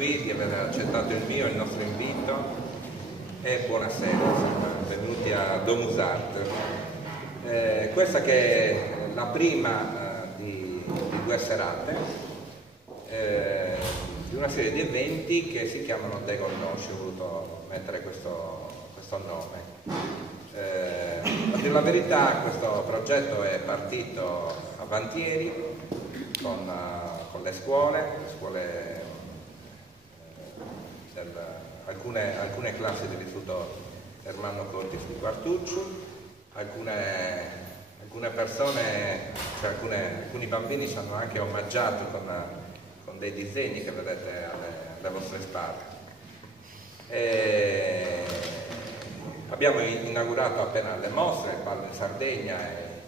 qui, di aver accettato il nostro invito e buonasera, benvenuti a Domus Art. Questa che è la prima di due serate, di una serie di eventi che si chiamano De Connosci. Ho voluto mettere questo nome. A dire la verità, questo progetto è partito a Vantieri con le scuole alcune classi dell'istituto Ermanno Cortis di Quartuccio, alcune persone, cioè alcuni bambini ci hanno anche omaggiato con dei disegni che vedete alle vostre spalle. Abbiamo inaugurato appena le mostre, il ballo in Sardegna,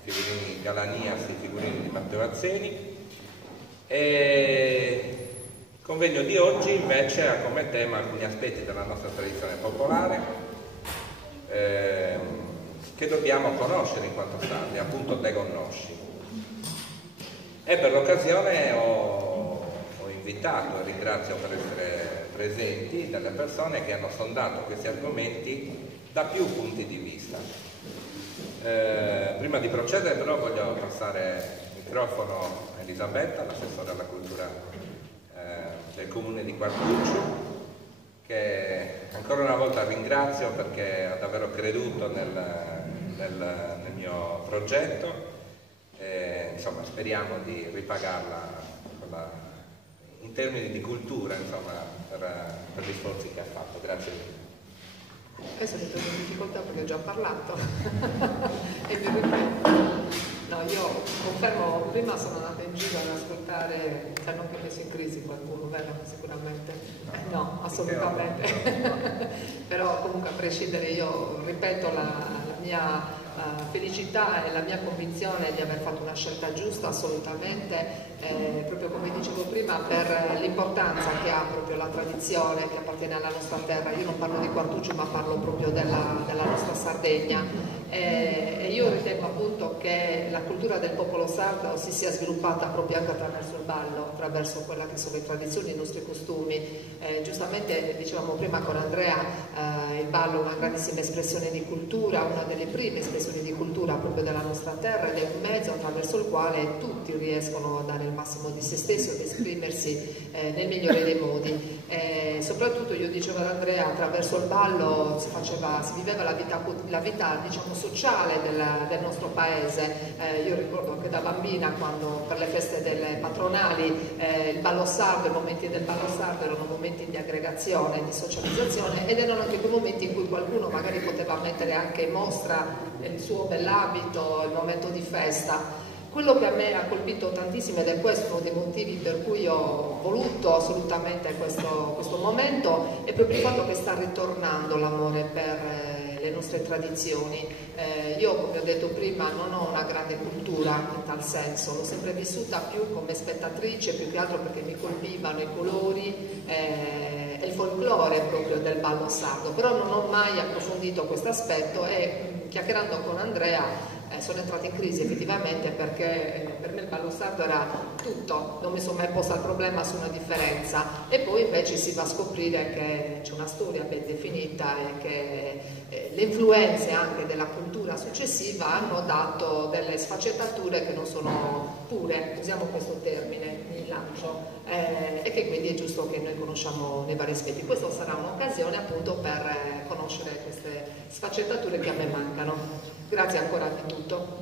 i figurini Galanias, i figurini di Matteo Azzeni. E il convegno di oggi invece ha come tema alcuni aspetti della nostra tradizione popolare che dobbiamo conoscere in quanto tali, appunto De Connosci. E per l'occasione ho invitato, e ringrazio per essere presenti, delle persone che hanno sondato questi argomenti da più punti di vista. Prima di procedere però voglio passare il microfono a Elisabetta, l'assessore alla cultura del comune di Quartuccio, che ancora una volta ringrazio perché ha davvero creduto nel mio progetto e, insomma, speriamo di ripagarla in termini di cultura, insomma, per gli sforzi che ha fatto. Grazie mille. Adesso mi trovo in difficoltà perché ho già parlato e mi ripeto. No, io confermo, prima sono andata in giro ad ascoltare, ci hanno anche messo in crisi qualcuno, vero? Sicuramente. No, assolutamente. Però comunque a prescindere, io ripeto la mia felicità e la mia convinzione di aver fatto una scelta giusta, assolutamente, proprio come dicevo prima, per l'importanza che ha proprio la tradizione che appartiene alla nostra terra. Io non parlo di Quartuccio ma parlo proprio della nostra Sardegna. E io ritengo appunto che la cultura del popolo sardo si sia sviluppata proprio anche attraverso il ballo, attraverso quelle che sono le tradizioni, i nostri costumi. Giustamente dicevamo prima con Andrea, il ballo è una grandissima espressione di cultura, una delle prime espressioni di cultura proprio della nostra terra, ed è un mezzo attraverso il quale tutti riescono a dare il massimo di se stessi, ad esprimersi nel migliore dei modi. Soprattutto io dicevo ad Andrea, attraverso il ballo si viveva la vita diciamo sociale del nostro paese. Io ricordo anche da bambina, quando per le feste delle patronali il ballo sardo, i momenti del ballo sardo erano momenti di aggregazione, di socializzazione, ed erano anche quei momenti in cui qualcuno magari poteva mettere anche in mostra il suo bell'abito, il momento di festa. Quello che a me ha colpito tantissimo, ed è questo uno dei motivi per cui ho voluto assolutamente questo momento, è proprio il fatto che sta ritornando l'amore per le nostre tradizioni. Io, come ho detto prima, non ho una grande cultura in tal senso, l'ho sempre vissuta più come spettatrice, più che altro perché mi colpivano i colori e il folklore proprio del ballo sardo, però non ho mai approfondito questo aspetto e chiacchierando con Andrea sono entrata in crisi effettivamente, perché per me il ballo sardo era tutto, non mi sono mai posta il problema su una differenza, e poi invece si va a scoprire che c'è una storia ben definita e che le influenze anche della cultura successiva hanno dato delle sfaccettature che non sono pure, usiamo questo termine, mi lancio, e che quindi è giusto che noi conosciamo nei vari aspetti. Questa sarà un'occasione appunto per conoscere queste sfaccettature che a me mancano. Grazie ancora di tutto.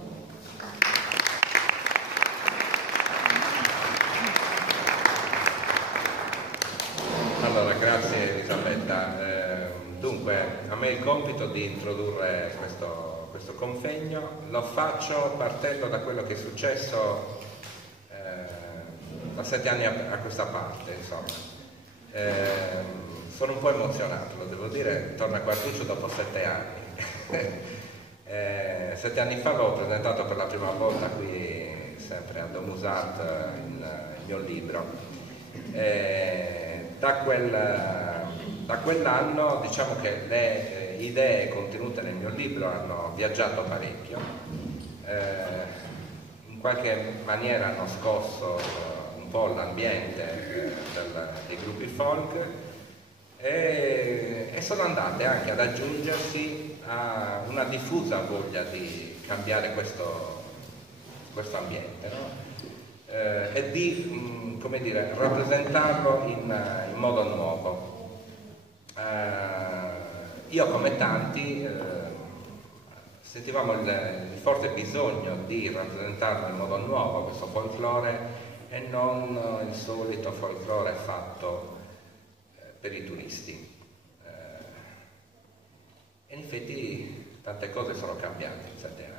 Allora, grazie Elisabetta. Dunque, a me il compito di introdurre questo convegno lo faccio partendo da quello che è successo da 7 anni a questa parte, insomma. Sono un po' emozionato, lo devo dire, torno a Quartuccio dopo 7 anni. 7 anni fa l'ho presentato per la prima volta qui, sempre a Domus Art, il mio libro. Da quell'anno diciamo che le idee contenute nel mio libro hanno viaggiato parecchio, in qualche maniera hanno scosso un po' l'ambiente dei gruppi folk, e sono andate anche ad aggiungersi a una diffusa voglia di cambiare questo ambiente, no? E di, come dire, rappresentarlo in modo nuovo. Io come tanti sentivamo il forte bisogno di rappresentarlo in modo nuovo, questo folklore, e non il solito folklore fatto per i turisti. E in effetti tante cose sono cambiate in 7 anni.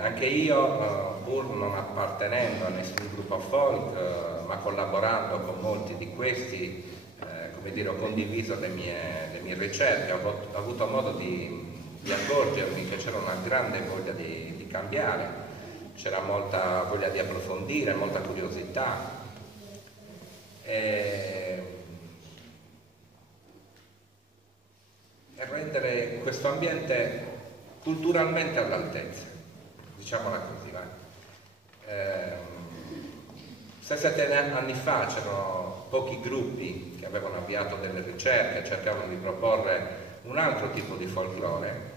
Anche io, pur non appartenendo a nessun gruppo folk, ma collaborando con molti di questi, come dire, ho condiviso le mie ricerche, ho avuto modo di accorgermi che c'era una grande voglia di cambiare, c'era molta voglia di approfondire, molta curiosità. E rendere questo ambiente culturalmente all'altezza, diciamola così, va. Se 7 anni fa c'erano pochi gruppi che avevano avviato delle ricerche, cercavano di proporre un altro tipo di folklore,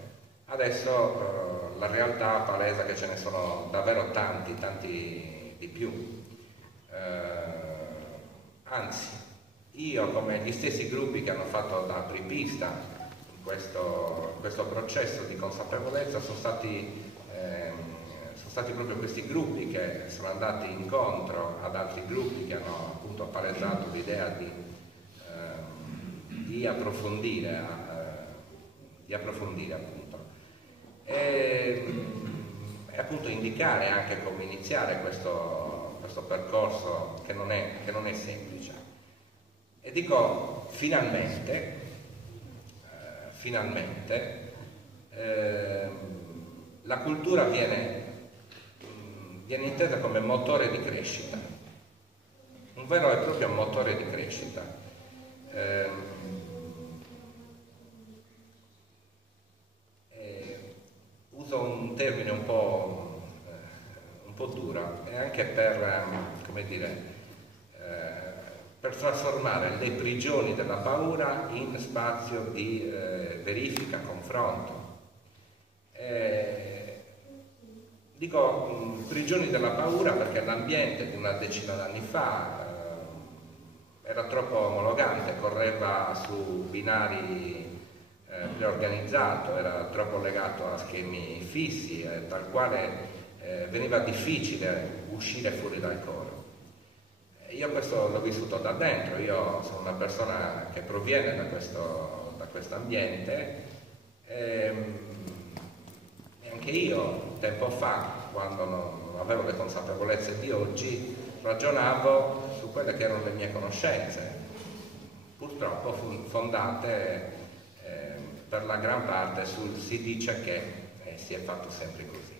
adesso la realtà palesa che ce ne sono davvero tanti di più. Anzi, io, come gli stessi gruppi che hanno fatto da apripista questo processo di consapevolezza, sono stati proprio questi gruppi che sono andati incontro ad altri gruppi che hanno appunto palesato l'idea di approfondire appunto e appunto indicare anche come iniziare questo percorso che non è semplice. E dico finalmente la cultura viene intesa come motore di crescita, un vero e proprio motore di crescita. Uso un termine un po' duro, e anche per, come dire, per trasformare le prigioni della paura in spazio di verifica, confronto. Dico prigioni della paura perché l'ambiente di una decina d'anni fa era troppo omologante, correva su binari preorganizzato, era troppo legato a schemi fissi, dal quale veniva difficile uscire fuori dal coro. Io questo l'ho vissuto da dentro, io sono una persona che proviene da questo ambiente, e anche io tempo fa, quando non avevo le consapevolezze di oggi, ragionavo su quelle che erano le mie conoscenze, purtroppo fondate per la gran parte sul si dice che si è fatto sempre così.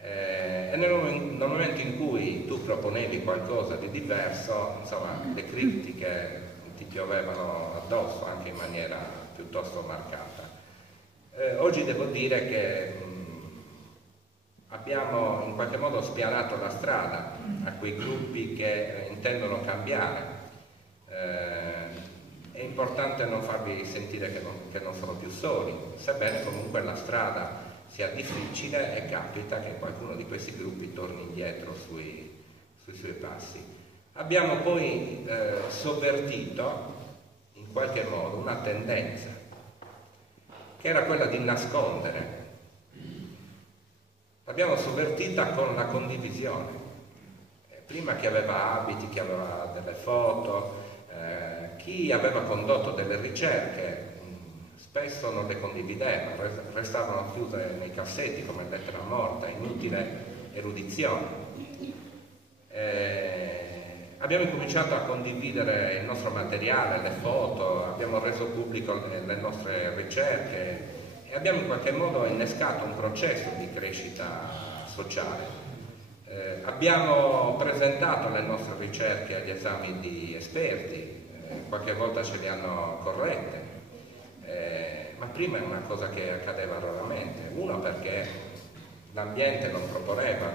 E nel momento in cui tu proponevi qualcosa di diverso, insomma, le critiche ti piovevano addosso anche in maniera piuttosto marcata. Oggi devo dire che abbiamo in qualche modo spianato la strada a quei gruppi che intendono cambiare. È importante non farvi sentire che non sono più soli, sebbene comunque la strada sia difficile e capita che qualcuno di questi gruppi torni indietro sui suoi passi. Abbiamo poi sovvertito in qualche modo una tendenza che era quella di nascondere. L'abbiamo sovvertita con la condivisione. Prima chi aveva abiti, chi aveva delle foto, chi aveva condotto delle ricerche, spesso non le condivideva, restavano chiuse nei cassetti come lettera morta, inutile erudizione. Abbiamo cominciato a condividere il nostro materiale, le foto, abbiamo reso pubblico le nostre ricerche e abbiamo in qualche modo innescato un processo di crescita sociale. Abbiamo presentato le nostre ricerche agli esami di esperti, qualche volta ce le hanno corrette, ma prima è una cosa che accadeva raramente. Uno, perché l'ambiente non proponeva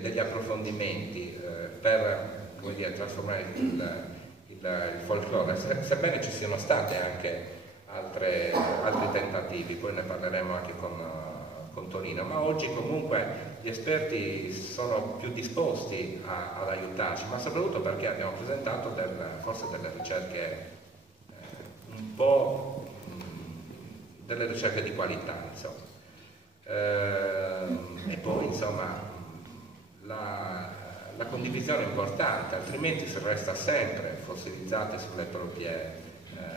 degli approfondimenti per trasformare il folklore, sebbene ci siano state anche altri tentativi, poi ne parleremo anche con Tonino, ma oggi comunque gli esperti sono più disposti ad aiutarci, ma soprattutto perché abbiamo presentato forse delle ricerche un po' delle ricerche di qualità, insomma. E poi insomma la condivisione è importante, altrimenti si resta sempre fossilizzati sulle proprie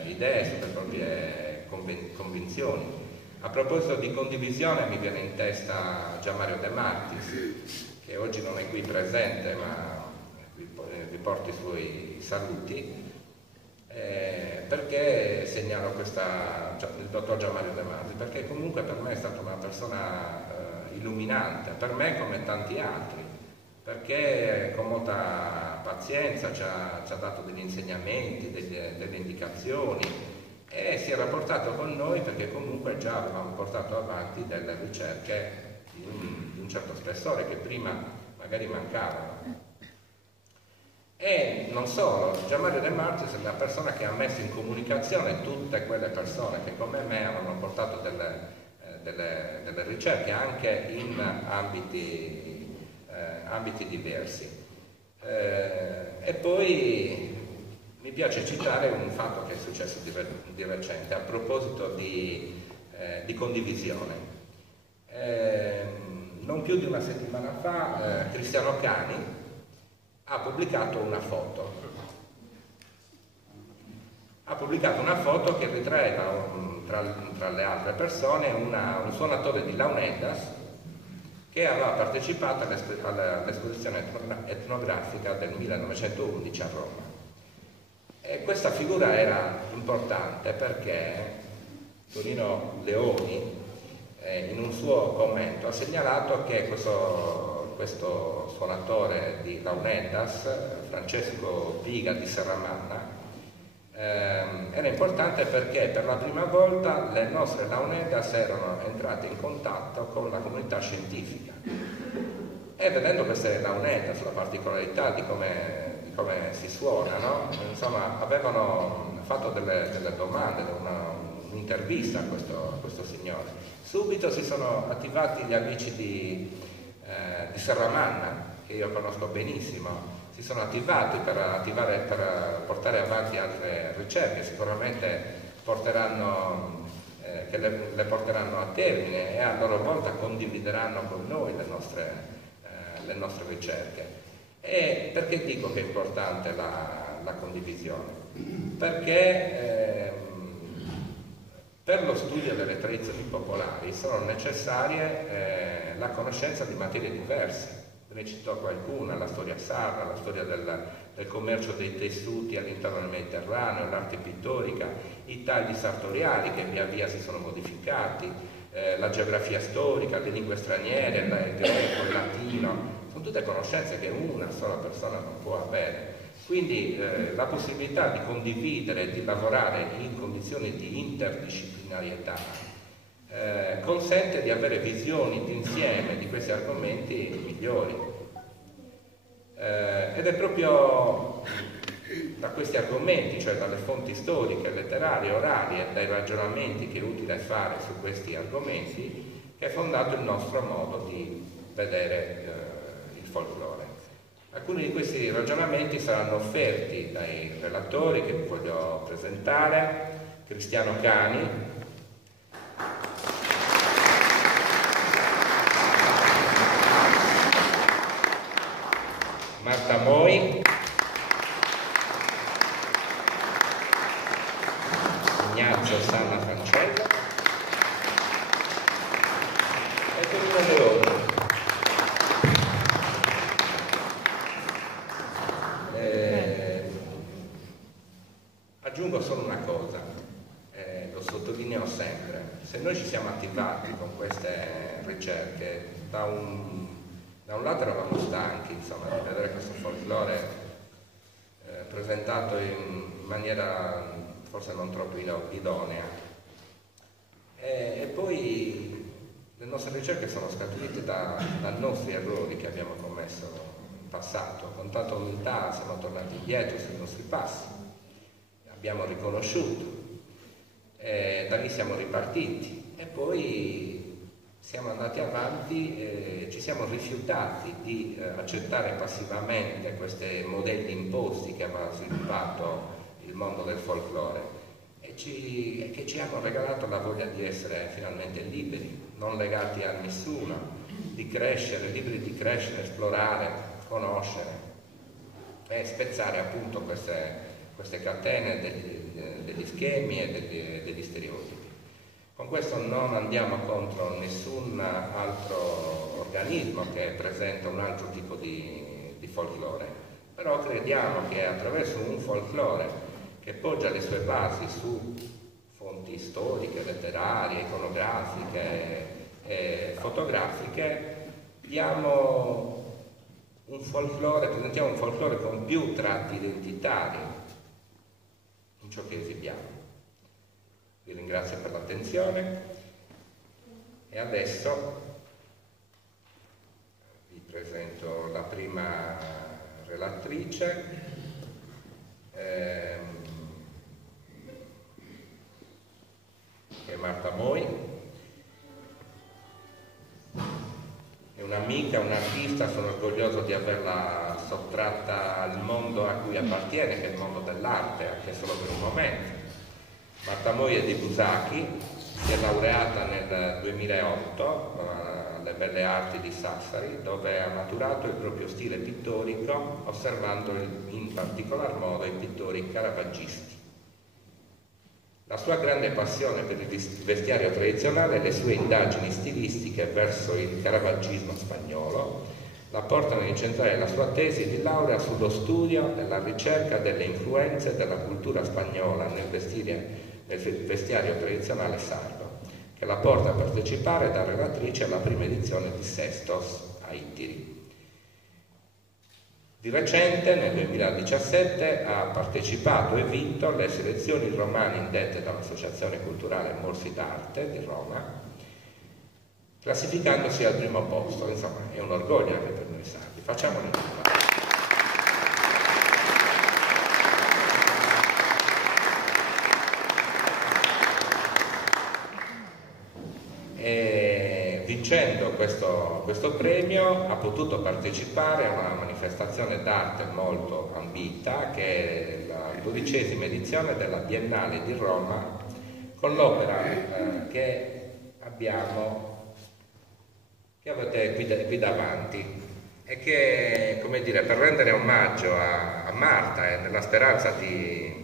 idee, sulle proprie convinzioni. A proposito di condivisione mi viene in testa Gianmario De Martis, che oggi non è qui presente, ma vi porto i suoi saluti, perché segnalo il dottor Gianmario De Martis, perché comunque per me è stata una persona illuminante, per me come tanti altri, perché con molta pazienza ci ha dato degli insegnamenti, delle indicazioni, e si è rapportato con noi perché comunque già avevamo portato avanti delle ricerche di un certo spessore che prima magari mancavano. E non solo, Gianmario De Martis è una persona che ha messo in comunicazione tutte quelle persone che come me hanno portato delle ricerche anche in ambiti diversi. E poi mi piace citare un fatto che è successo di recente a proposito di condivisione. Non più di una settimana fa Cristiano Cani ha pubblicato una foto. Ha pubblicato una foto che ritraeva tra le altre persone un suonatore di Launeddas che aveva partecipato all'esposizione etnografica del 1911 a Roma. E questa figura era importante perché Tonino Leoni in un suo commento ha segnalato che questo suonatore di Launeddas, Francesco Piga di Serramanna, era importante perché per la prima volta le nostre Launeddas erano entrate in contatto con la comunità scientifica e vedendo queste Launeddas, la particolarità di come si suona, no? Insomma, avevano fatto delle domande, un'intervista a questo signore. Subito si sono attivati gli amici di Serramanna, che io conosco benissimo, si sono attivati per portare avanti altre ricerche, sicuramente che le porteranno a termine e a loro volta condivideranno con noi le nostre ricerche. E perché dico che è importante la condivisione? Perché per lo studio delle tradizioni popolari sono necessarie la conoscenza di materie diverse. Ne cito qualcuna: la storia sarda, la storia del commercio dei tessuti all'interno del Mediterraneo, l'arte pittorica, i tagli sartoriali che via via si sono modificati, la geografia storica, le lingue straniere, il greco, il latino. Sono tutte conoscenze che una sola persona non può avere. Quindi la possibilità di condividere, di lavorare in condizioni di interdisciplinarietà consente di avere visioni d'insieme di questi argomenti migliori. Ed è proprio da questi argomenti, cioè dalle fonti storiche, letterarie, orali e dai ragionamenti che è utile fare su questi argomenti, che è fondato il nostro modo di vedere il folklore. Alcuni di questi ragionamenti saranno offerti dai relatori che vi voglio presentare: Cristiano Cani, Marta Moi, Ignazio Sanna Francella e Tonino Leoni. Aggiungo solo una cosa, lo sottolineo sempre: se noi ci siamo attivati con queste ricerche, da un lato eravamo stanchi, insomma, di vedere questo folklore presentato in maniera forse non troppo idonea, e poi Le nostre ricerche sono scaturite da nostri errori che abbiamo commesso in passato. Con tanta umiltà siamo tornati indietro sui nostri passi, abbiamo riconosciuto, da lì siamo ripartiti e poi siamo andati avanti e ci siamo rifiutati di accettare passivamente questi modelli imposti che aveva sviluppato il mondo del folklore e che ci hanno regalato la voglia di essere finalmente liberi, non legati a nessuno, di crescere, liberi di crescere, esplorare, conoscere e spezzare appunto queste catene degli schemi e degli stereotipi. Con questo non andiamo contro nessun altro organismo che presenta un altro tipo di folklore, però crediamo che attraverso un folklore che poggia le sue basi su fonti storiche, letterarie, iconografiche e fotografiche, presentiamo un folklore con più tratti identitari in ciò che esibiamo. Vi ringrazio per l'attenzione e adesso vi presento la prima relatrice, che è Marta Moi. È un'amica, un'artista, sono orgoglioso di averla sottratta al mondo a cui appartiene, che è il mondo dell'arte, anche solo per un momento. Marta Moi è di Busacchi, si è laureata nel 2008 alle Belle Arti di Sassari, dove ha maturato il proprio stile pittorico, osservando in particolar modo i pittori caravaggisti. La sua grande passione per il vestiario tradizionale e le sue indagini stilistiche verso il caravaggismo spagnolo la portano a incentrare la sua tesi di laurea sullo studio e la ricerca delle influenze della cultura spagnola nel vestiario tradizionale sardo, che la porta a partecipare da relatrice alla prima edizione di Sestos a Ittiri. Di recente, nel 2017, ha partecipato e vinto alle selezioni romane indette dall'Associazione Culturale Morsi d'Arte di Roma, classificandosi al primo posto. Insomma, è un orgoglio anche per noi sardi. Facciamoli un Vincendo questo premio ha potuto partecipare a una manifestazione d'arte molto ambita, che è la 12ª edizione della Biennale di Roma, con l'opera che avete qui davanti e che, come dire, per rendere omaggio a Marta e nella speranza che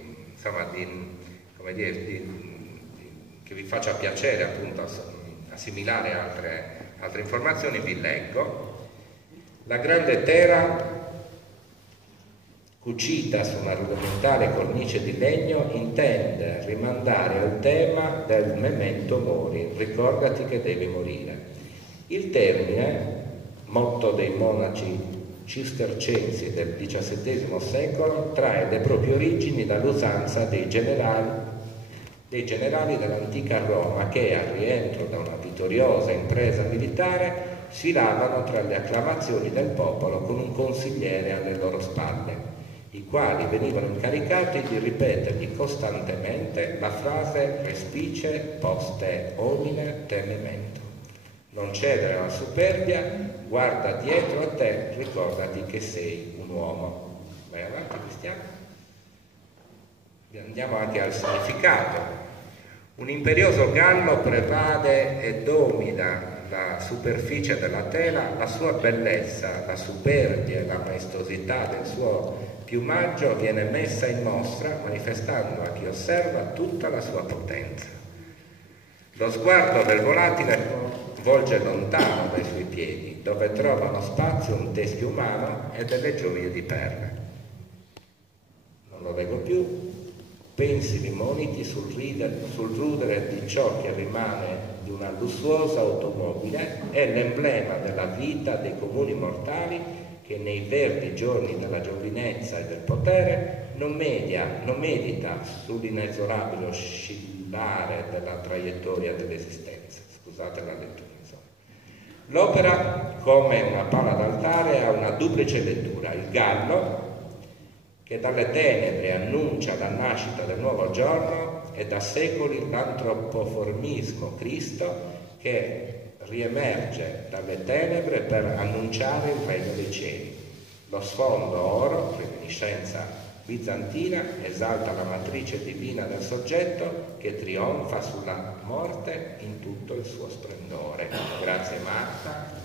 vi faccia piacere appunto assimilare altre informazioni, vi leggo. La grande tela cucita su una rudimentale cornice di legno intende rimandare al tema del memento mori, ricordati che devi morire. Il termine, motto dei monaci cistercensi del XVII secolo, trae le proprie origini dall'usanza dei generali dell'antica Roma che, al rientro da una vittoriosa impresa militare, sfilavano tra le acclamazioni del popolo con un consigliere alle loro spalle, i quali venivano incaricati di ripetergli costantemente la frase respice poste homine te memento. Non cedere alla superbia, guarda dietro a te, ricordati che sei un uomo. Vai avanti, Cristiano. Andiamo anche al significato. Un imperioso gallo prevade e domina la superficie della tela, la sua bellezza, la superbia e la maestosità del suo piumaggio viene messa in mostra, manifestando a chi osserva tutta la sua potenza. Lo sguardo del volatile volge lontano dai suoi piedi, dove trovano spazio un teschio umano e delle gioie di perle. Non lo leggo più. Pensili moniti sul rudere di ciò che rimane di una lussuosa automobile è l'emblema della vita dei comuni mortali che nei verdi giorni della giovinezza e del potere non medita sull'inesorabile oscillare della traiettoria dell'esistenza. Scusate la lettura, insomma. L'opera, come una pala d'altare, ha una duplice lettura: il gallo, che dalle tenebre annuncia la nascita del nuovo giorno, e da secoli l'antropoformismo Cristo, che riemerge dalle tenebre per annunciare il regno dei cieli. Lo sfondo oro, reminiscenza bizantina, esalta la matrice divina del soggetto che trionfa sulla morte in tutto il suo splendore. Grazie Marta.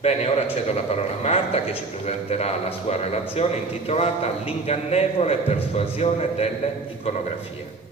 Bene, ora cedo la parola a Marta che ci presenterà la sua relazione intitolata L'ingannevole persuasione delle iconografie.